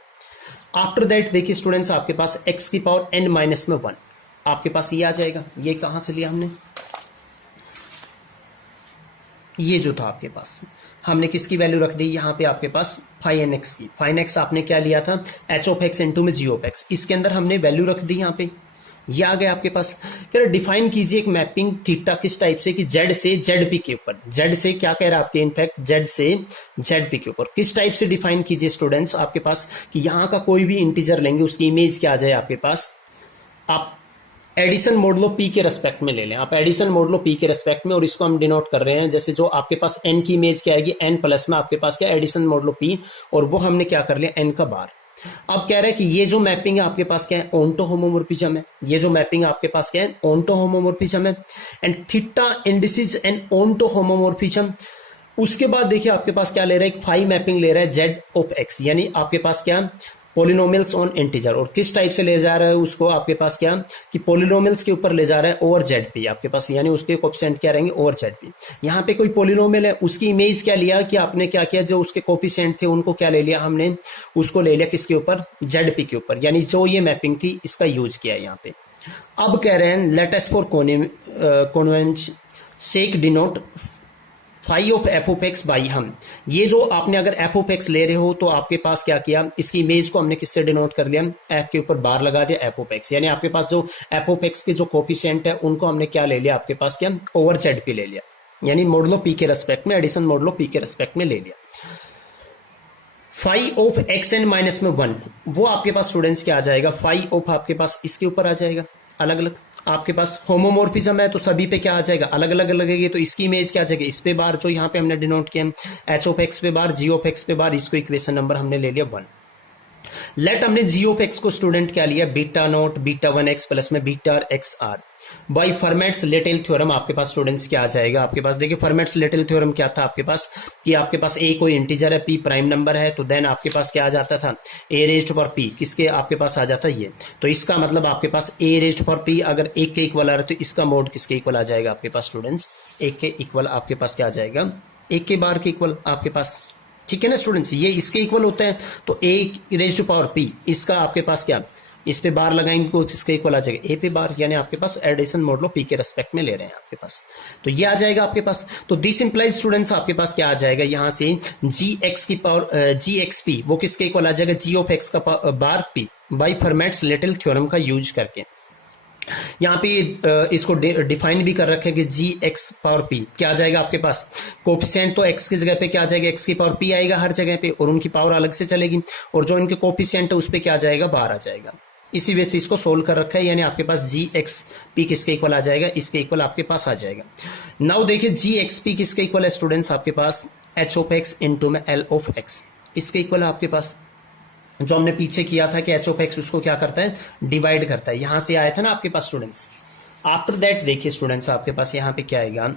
आफ्टर दैट देखिए स्टूडेंट्स, आपके पास एक्स की पावर एन माइनस में 1 आपके पास ये आ जाएगा, ये कहां से लिया हमने, ये जो था आपके पास, हमने किसकी वैल्यू रख दी यहां पे आपके पास फाइव एन एक्स की, फाइव एक्स आपने क्या लिया था, एच ऑफ एक्स इंटू में जी ऑफ एक्स, इसके अंदर हमने वैल्यू रख दी यहां पे, ये आ गया आपके पास। फिर डिफाइन कीजिए एक मैपिंग थीटा किस टाइप से, कि जेड से जेड पी के ऊपर, जेड से क्या कह रहा है आपके, इनफैक्ट जेड से जेड पी के ऊपर किस टाइप से डिफाइन कीजिए स्टूडेंट्स, आपके पास कि यहां का कोई भी इंटीजर लेंगे उसकी इमेज क्या आ जाए आपके पास, आप एडिशन मॉडलो पी के रेस्पेक्ट में ले लें, आप एडिशन मॉडलो पी के रेस्पेक्ट में, और इसको हम डिनोट कर रहे हैं जैसे जो आपके पास एन की इमेज क्या आएगी, एन प्लस में आपके पास क्या एडिशन मॉडलो पी, और वो हमने क्या कर लिया एन का बार। अब कह रहे हैं कि ये जो मैपिंग है आपके पास क्या है, ऑन्टो होमोमोर्फिज्म है, ये जो मैपिंग आपके पास क्या है, ऑन्टो होमोमोर्फिज्म है, and theta indices and onto homomorphism. उसके बाद देखिए आपके पास क्या ले रहा है, एक फाइव मैपिंग ले रहा है जेड ऑफ एक्स, यानी आपके पास क्या, पोलिनोमियल्स ऑन इंटीजर, और किस टाइप से ले जा रहा है उसको, आपके पास क्या कि पोलिनोमियल्स के ऊपर ले जा रहा है ओवर जेड पी आपके पास, यानी उसके कोफिशिएंट क्या रहेंगे, ओवर जेड पी। यहाँ पे कोई पोलिनोमियल है, उसकी इमेज क्या लिया कि आपने क्या किया, जो उसके कोफिशिएंट थे उनको क्या ले लिया हमने, उसको ले लिया किसके ऊपर, जेड पी के ऊपर, यानी जो ये मैपिंग थी इसका यूज किया यहाँ पे। अब कह रहे हैं let us for convenience sake denote phi of f of x by हम, ये जो आपने अगर एफ ऑफ एक्स ले रहे हो तो आपके पास क्या किया, इसकी इमेज को हमने किससे डिनोट कर लिया, एफ के ऊपर बार लगा दिया एफ ऑफ एक्स, यानी आपके पास जो एफ ऑफ एक्स के जो कोफिशिएंट है उनको हमने क्या ले लिया, आपके पास क्या ओवर जेड पी ले लिया, यानी मॉडलो पी के रेस्पेक्ट में, एडिशन मॉडलो पी के रेस्पेक्ट में ले लिया। Phi of x n minus में 1 वो आपके पास स्टूडेंट्स क्या आ जाएगा, फाइव ऑफ आपके पास इसके ऊपर आ जाएगा, अलग अलग आपके पास होमोमोर्फिज्म है तो सभी पे क्या आ जाएगा, अलग अलग लगेगी, तो इसकी इमेज क्या आ जाएगी, इस पे बार जो यहाँ पे हमने डिनोट किया, एच ऑफ एक्स पे बार, जी ऑफ एक्स पे बार, इसको इक्वेशन नंबर हमने ले लिया 1। लेट हमने जी ऑफ एक्स को स्टूडेंट क्या लिया, beta note beta 1 x plus में beta x are by Fermat's little theorem. आपके पास स्टूडेंट्स क्या आ जाएगा, आपके पास देखिए फॉर्मेट्स लिटिल थ्योरम क्या था आपके पास, कि आपके पास ए कोई इंटीजर है, पी प्राइम नंबर है, तो देन आपके पास क्या आ जाता था, ए रेज्ड पावर पी किसके आपके पास आ जाता है ये, तो इसका मतलब आपके पास ए रेज्ड पावर पी अगर एक के इक्वल आ रहा है तो इसका मोड किसके इक्वल आ जाएगा आपके पास स्टूडेंट्स, एक के इक्वल आपके पास क्या आ जाएगा, एक के बार के इक्वल आपके पास, ठीक है ना स्टूडेंट्स, ये इसके इक्वल होता है, तो ए रेज्ड पावर पी इसका आपके पास क्या, इस पे बार लगाएंगे तो इसके इक्वल आ जाएगा ए पे बार, यानी आपके पास एडिशन मॉडलो पी के रेस्पेक्ट में ले रहे हैं आपके पास, तो ये आ जाएगा आपके पास। तो दिस इंप्लाइज स्टूडेंट्स आपके पास क्या आ जाएगा, यहां से जी एक्स की पावर जी एक्स पी वो किसके इक्वल आ जाएगा, जी ऑफ एक्स का bar P by Fermat's little theorem का यूज करके। यहाँ पे इसको डिफाइन भी कर रखे कि जी एक्स पावर पी क्या आ जाएगा आपके पास, कोफिशिएंट तो एक्स की जगह पे क्या आ जाएगा, एक्स की पावर पी आएगा हर जगह पे, और उनकी पावर अलग से चलेगी, और जो इनके कोफिशिएंट है उस पे क्या आ जाएगा, बाहर आ जाएगा। इसी वजह से इसको सोल्व कर रखा है, यानी आपके पास जी एक्स पी किसके इक्वल आ जाएगा, इसके इक्वल आपके पास आ जाएगा। नाउ देखिए जी एक्स पी किसके इक्वल है स्टूडेंट्स, आपके पास एच ऑफ एक्स इंटू में एल ऑफ एक्स, इसके इक्वल है आपके पास, जो हमने पीछे किया था कि एच ऑफ एक्स उसको क्या करता है, डिवाइड करता है, यहां से आया था ना आपके पास स्टूडेंट्स। आफ्टर दैट देखिए स्टूडेंट्स आपके पास यहाँ पे क्या आएगा,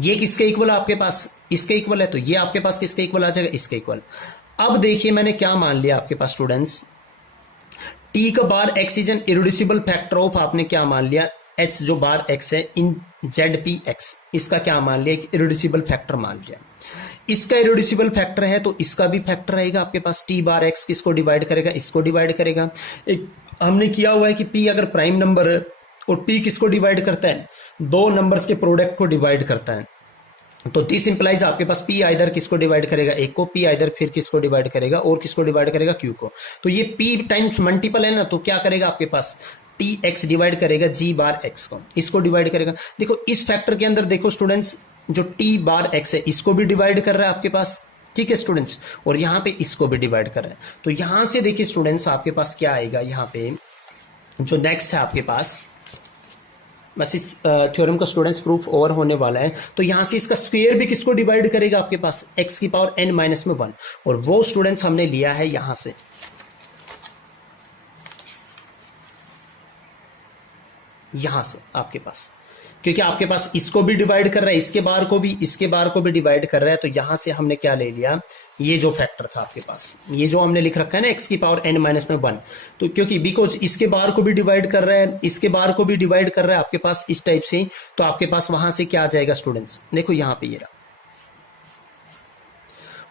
ये किसके इक्वल है आपके पास, इसके इक्वल है, तो ये आपके पास किसके इक्वल आ जाएगा, इसके इक्वल। अब देखिए मैंने क्या मान लिया आपके पास स्टूडेंट्स, टी का bar X is an irreducible factor of, आपने क्या मान लिया, एच जो बार एक्स है इन जेड पी एक्स, इसका क्या मान लिया, एक इरेड्यूसिबल फैक्टर मान लिया। इसका इरेड्यूसिबल फैक्टर है तो इसका भी फैक्टर रहेगा आपके पास, टी बार एक्स किसको डिवाइड करेगा, इसको डिवाइड करेगा। एक हमने किया हुआ है कि पी अगर प्राइम नंबर है और पी किसको डिवाइड करता है, दो नंबर्स के प्रोडक्ट को डिवाइड करता है, तो दिस इंप्लाइज आपके पास पी आइदर किसको डिवाइड करेगा, एक को, पी आइदर फिर किसको डिवाइड करेगा, और किसको डिवाइड करेगा, क्यू को। तो ये पी टाइम्स मल्टीपल है ना, तो क्या करेगा आपके पास, टी एक्स डिवाइड करेगा जी बार एक्स को, इसको डिवाइड करेगा। देखो इस फैक्टर के अंदर देखो स्टूडेंट्स, जो टी बार एक्स है इसको भी डिवाइड कर रहा है आपके पास, ठीक है स्टूडेंट्स, और यहां पे इसको भी डिवाइड कर रहा है। तो यहां से देखिए स्टूडेंट्स आपके पास क्या आएगा, यहां पे जो नेक्स्ट है आपके पास, बस इस थ्योरम का स्टूडेंट्स प्रूफ ओवर होने वाला है। तो यहां से इसका स्क्वायर भी किसको डिवाइड करेगा आपके पास, एक्स की पावर n माइनस में 1, और वो स्टूडेंट्स हमने लिया है यहां से, यहां से आपके पास, क्योंकि आपके पास इसको भी डिवाइड कर रहा है, इसके बार को भी, इसके बार को भी डिवाइड कर रहा है। तो यहां से हमने क्या ले लिया, ये जो फैक्टर था आपके पास, ये जो हमने लिख रखा है ना एक्स की पावर n माइनस में 1, तो क्योंकि बिकॉज इसके बार को भी डिवाइड कर रहा है, इसके बार को भी डिवाइड कर रहा है आपके पास इस टाइप से, तो आपके पास वहां से क्या आ जाएगा स्टूडेंट्स, देखो यहां पे ये रहा,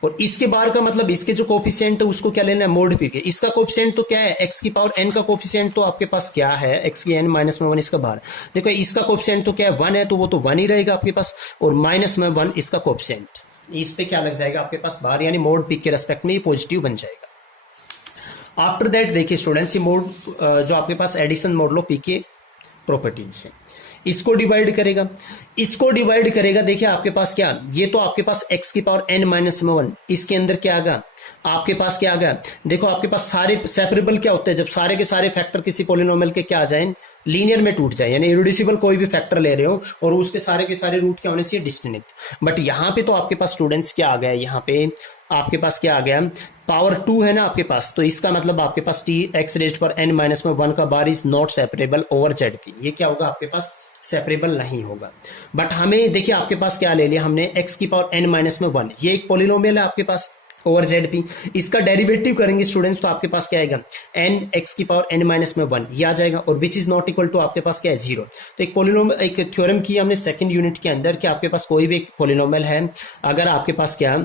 और इसके बार का मतलब इसके जो कोफिशिएंट है उसको क्या लेना है, मोड पी के। इसका कोफिशिएंट तो क्या है, एक्स की पावर n का कोफिशिएंट तो आपके पास क्या है, एक्स की n माइनस में 1 इसका बार, देखो इसका कोफिशिएंट तो क्या है 1 है, तो वो तो 1 ही रहेगा आपके पास, और माइनस में 1 इसका कोफिशिएंट, इस पे क्या लग जाएगा आपके पास बार, यानी मोड पी के रेस्पेक्ट में ये पॉजिटिव बन जाएगा। आफ्टर दैट देखिए स्टूडेंट्स, ये मोड जो आपके पास एडिशन मॉडल पी के प्रॉपर्टीज है, इसको डिवाइड करेगा, इसको डिवाइड करेगा। देखिए आपके पास क्या, ये तो आपके पास x की पावर n माइनस में 1, इसके अंदर क्या आ गया आपके पास, क्या आ गया, देखो आपके पास सारे सेपरेबल क्या होते हैं, जब सारे के सारे फैक्टर किसी पॉलिनोमियल के क्या आ जाए, लीनियर में टूट जाए, यानी इरेड्यूसिबल कोई भी फैक्टर ले रहे हो और उसके सारे के सारे रूट क्या होने चाहिए, डिस्टिंक्ट। बट यहां पे तो आपके पास स्टूडेंट्स क्या आ गया, यहाँ पे आपके पास क्या आ गया, पावर 2 है ना आपके पास, तो इसका मतलब आपके पास टी एक्स रेज्ड पर n माइनस में 1 का bar is not separable over Z P, ये क्या होगा आपके पास, सेपरेबल नहीं होगा। बट हमें देखिए आपके पास क्या ले लिया हमने, x की पावर n माइनस में 1, ये एक पॉलिनोमियल है आपके पास ओवर जेड पी, इसका डेरिवेटिव करेंगे स्टूडेंट्स तो आपके पास क्या आएगा, n x की पावर n माइनस में 1 ये आ जाएगा, और which is not equal to आपके पास क्या है 0। तो एक पॉलिनोमियल, एक थ्योरम की हमने सेकंड यूनिट के अंदर कि आपके पास कोई भी एक पॉलिनोमियल है, अगर आपके पास क्या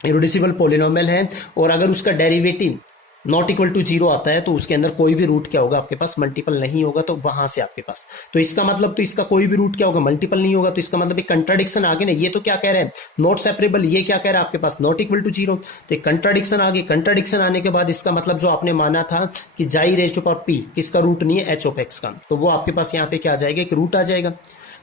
इरेड्यूसिबल पॉलिनोमियल है और अगर उसका डेरिवेटिव नॉट इक्वल टू 0 आता है, तो उसके अंदर कोई भी रूट क्या होगा आपके पास, मल्टीपल नहीं होगा। तो वहां से आपके पास, तो इसका मतलब, तो इसका कोई भी रूट क्या होगा, मल्टीपल नहीं होगा, तो इसका मतलब एक कंट्राडिक्शन आ गया ना, ये तो क्या कह रहे हैं नॉट सेपरेबल, ये क्या कह रहा है आपके पास नॉट इक्वल टू 0, तो एक कंट्राडिक्शन आ गई। कंट्राडिक्शन आने के बाद इसका मतलब जो आपने माना था कि जाई रेज टू पावर पी किसका रूट नहीं है, एच ऑफ एक्स का, तो वो आपके पास यहाँ पे क्या आ जाएगा, एक रूट आ जाएगा।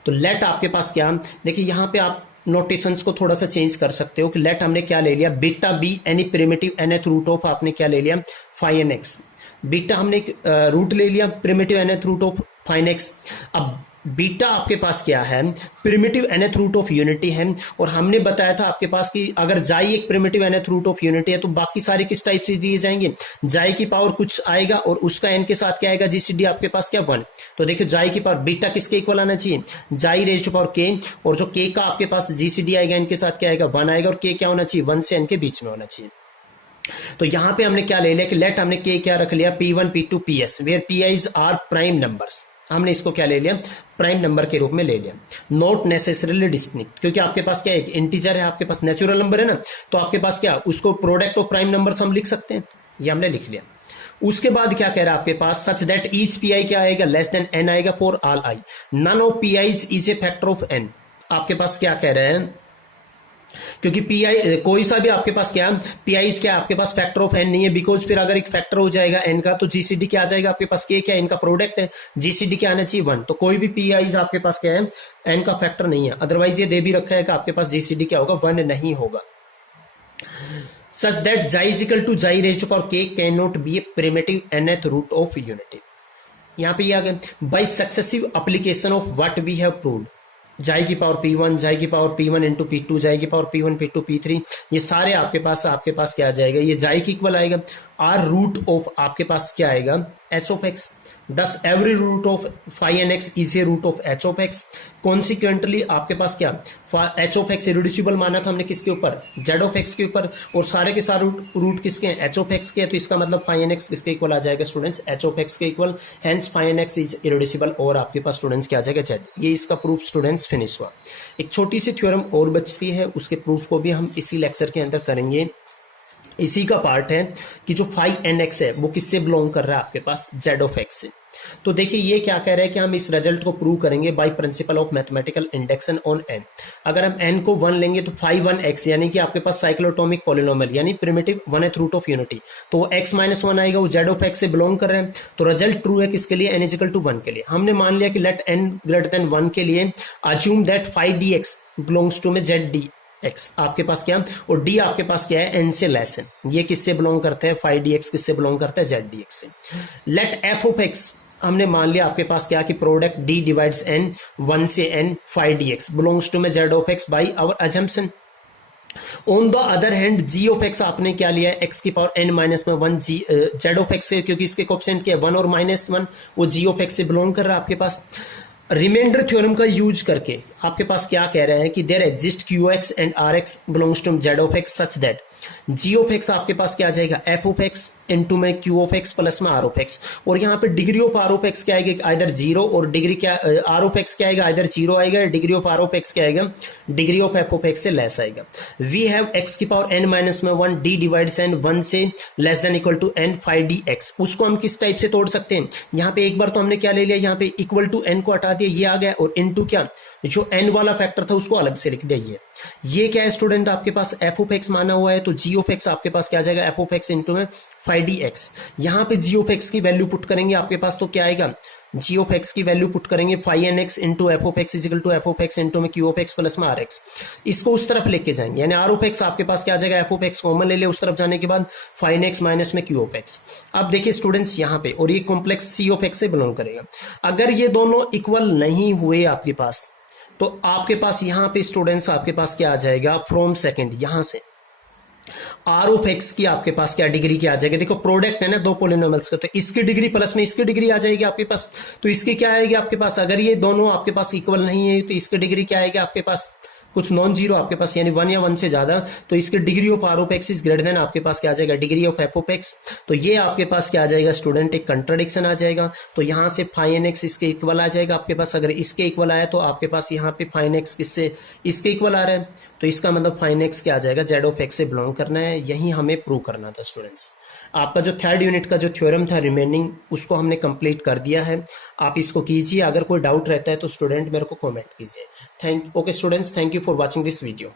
तो लेट आपके पास क्या, देखिए यहाँ पे आप नोटेशंस को थोड़ा सा चेंज कर सकते हो कि लेट हमने क्या ले लिया, beta be any primitive nth root of आपने क्या ले लिया, फाइन एक्स, बीटा हमने एक रूट ले लिया primitive nth root of phi n x. अब बीटा आपके पास क्या है, primitive nth root of unity है, और हमने बताया था आपके पास कि अगर जाई एक primitive nth root of unity है तो बाकी सारे किस टाइप से दिए जाएंगे, जाई की पावर कुछ आएगा और उसका n के साथ क्या आएगा, जीसीडी आपके पास क्या 1। तो देखिए जाई की पावर बीटा किसके इक्वल आना चाहिए, जाई रेज टू पावर k, और जो k का आपके पास जीसीडी आएगा n के साथ क्या आएगा 1 आएगा, और k क्या होना चाहिए 1 से n के बीच में होना चाहिए। तो यहां पे हमने क्या ले लिया कि लेट हमने k क्या रख लिया, p1 p2 ps, where pi's are prime numbers, हमने इसको क्या ले लिया, प्राइम नंबर के रूप में ले लिया, नॉट नेसेसरीली डिस्टिंक्ट, क्योंकि आपके पास क्या है, इंटीजर है आपके पास, नेचुरल नंबर है ना, तो आपके पास क्या, उसको प्रोडक्ट ऑफ प्राइम नंबर्स हम लिख सकते हैं, ये हमने लिख लिया। उसके बाद क्या कह रहा है आपके पास, सच दैट ईच पी क्या आएगा, लेस देन n आएगा for all i, none of p is a factor of n। आपके पास क्या कह रहे हैं, क्योंकि पी कोई सा भी आपके पास क्या, पी क्या आपके पास फैक्टर ऑफ n नहीं है, बिकॉज फिर अगर एक फैक्टर हो जाएगा n का तो जीसीडी क्या आ जाएगा आपके पास, k क्या इनका प्रोडक्ट है, जीसीडी क्या आना चाहिए 1, तो कोई भी पी आपके पास क्या है, n का फैक्टर नहीं है। अदरवाइज ये दे भी रखा है कि आपके पास जीसीडी क्या होगा 1 नहीं होगा। Such that xi is equal to xi raise to power k can not be a primitive nth root of unity. यहाँ पे आ गया by successive application of what we have proved, xi की पावर p1, जाई की power p1 into p2, जाई की power p1 p2 p3, ये सारे आपके पास क्या आ जाएगा, ये जाई की इक्वल आएगा, आर रूट ऑफ आपके पास क्या आएगा, h of x, thus every root of phi n x is a root of h of x. Consequently आपके पास क्या, एच ऑफ एक्स इरेड्यूसिबल माना था हमने किसके ऊपर, जेड ऑफ एक्स के ऊपर, और सारे के सारे रूट किसके हैं, एच ऑफ एक्स के, तो इसका मतलब फाइव एन एक्स किसके इक्वल आ जाएगा स्टूडेंट्स, एच ऑफ एक्स के equal, hence phi n x is irreducible, और आपके पास स्टूडेंट्स क्या आ जाएगा, जेड। ये इसका प्रूफ स्टूडेंट्स फिनिश हुआ। एक छोटी सी थ्योरम और बचती है, उसके प्रूफ को भी हम इसी लेक्चर के अंदर करेंगे। इसी का पार्ट है कि जो फाइव एन एक्स है वो किससे बिलोंग कर रहा है आपके पास, जेड ऑफ एक्स से। तो देखिए ये क्या कह रहा है कि हम इस रिजल्ट को प्रूव करेंगे by principle of mathematical induction on n। अगर हम n को 1 लेंगे तो phi 1 x यानी कि आपके पास साइक्लोटोमिक पॉलिनोमियल यानी primitive 1th root of unity, तो वो x माइनस 1 आएगा, वो z ऑफ x से बिलोंग कर रहे हैं। तो रिजल्ट ट्रू है किसके लिए, n इजिकल टू 1 के लिए। हमने मान लिया कि लेट n ग्रेटर देन 1 के लिए assume that phi dx belongs to में z d x आपके पास क्या, और d आपके पास क्या है, n से लेस है। ये किससे बिलोंग करते हैं, phi dx किससे बिलोंग करता है, z dx से। लेट f ऑफ x हमने मान लिया आपके पास क्या कि प्रोडक्ट d डिवाइड्स n 1 से n phi dx belongs to में z of x by our assumption. On the other hand g of x आपने क्या लिया है, x की पावर n माइनस में 1 g z ऑफ x से, क्योंकि इसके कोएफिशिएंट क्या है 1 और -1, वो g ऑफ x से बिलोंग कर रहा है आपके पास। रिमाइंडर थ्योरम का यूज करके आपके पास क्या कह रहे हैं कि there exist q x and r x belongs to Z of x such that g of x आपके पास क्या आ जाएगा, एफ ऑफ एक्स इनटू में क्यू ऑफ एक्स प्लस में आर ऑफ एक्स। और यहाँ पे degree of r of x क्या आएगा, आइदर जीरो, और डिग्री क्या आर ऑफ एक्स क्या आएगा, आइदर जीरो आएगा, degree of r of x क्या आएगा, degree of f of x से लेस आएगा। वी हैव एक्स की पावर एन माइनस में 1 डी डिवाइड्स एन 1 से less than equal to n phi d x. उसको हम किस टाइप से तोड़ सकते हैं, यहाँ पे एक बार तो हमने क्या ले लिया, यहाँ पे इक्वल टू एन को हटा दिया, ये आ गया, और इनटू क्या जो एन वाला फैक्टर था उसको अलग से लिख दिया। ये क्या है स्टूडेंट, आपके पास एफ ऑफ एक्स माना हुआ है, तो जी ऑफ एक्स आपके पास क्या आ जाएगा, एफ ऑफ एक्स इंटू में फाइव डी एक्स। यहाँ पे जी ऑफ एक्स की वैल्यू पुट करेंगे आपके पास, तो क्या आएगा, जी ऑफ एक्स की वैल्यू पुट करेंगे phi n x into f of x is equal to f of x into में क्यू ऑफ एक्स प्लस में आर एक्स। इसको उस तरफ लेके जाएंगे, यानी आर ऑफ एक्स आपके पास क्या आ जाएगा, एफ ऑफ एक्स कॉमन ले ले उस तरफ जाने के बाद फाइव एक्स माइनस में क्यू ऑफ एक्स। अब देखिए स्टूडेंट्स यहाँ पे, और ये कॉम्प्लेक्स सी ऑफ एक्स से बिलोंग करेगा। अगर ये दोनों इक्वल नहीं हुए आपके पास, तो आपके पास यहां पे स्टूडेंट्स आपके पास क्या आ जाएगा, फ्रॉम सेकंड यहां से आर ऑफ एक्स की आपके पास क्या डिग्री क्या आ जाएगी। देखो प्रोडक्ट है ना दो पॉलिनोमियल्स का, तो इसकी डिग्री प्लस में इसकी डिग्री आ जाएगी आपके पास। तो इसकी क्या आएगी आपके पास, अगर ये दोनों आपके पास इक्वल नहीं है तो इसकी डिग्री क्या आएगी आपके पास, कुछ नॉन जीरो आपके पास, यानी 1 या 1 से ज्यादा, तो इसकी degree of r of x is greater than आपके पास क्या आ जाएगा, degree of f of x. तो ये आपके पास क्या आ जाएगा स्टूडेंट, एक कंट्राडिक्शन आ जाएगा। तो यहां से फाइन एक्स इसके इक्वल आ जाएगा आपके पास। अगर इसके इक्वल आया तो आपके पास यहाँ पे फाइन एक्स किससे इसके इक्वल आ रहा है, तो इसका मतलब फाइन एक्स क्या आ जाएगा, जेड ऑफ एक्स से बिलोंग करना है। यही हमें प्रूव करना था स्टूडेंट्स। आपका जो थर्ड यूनिट का जो थ्योरम था रिमेनिंग, उसको हमने कंप्लीट कर दिया है। आप इसको कीजिए, अगर कोई डाउट रहता है तो स्टूडेंट मेरे को कमेंट कीजिए। Okay students, thank you for watching this video.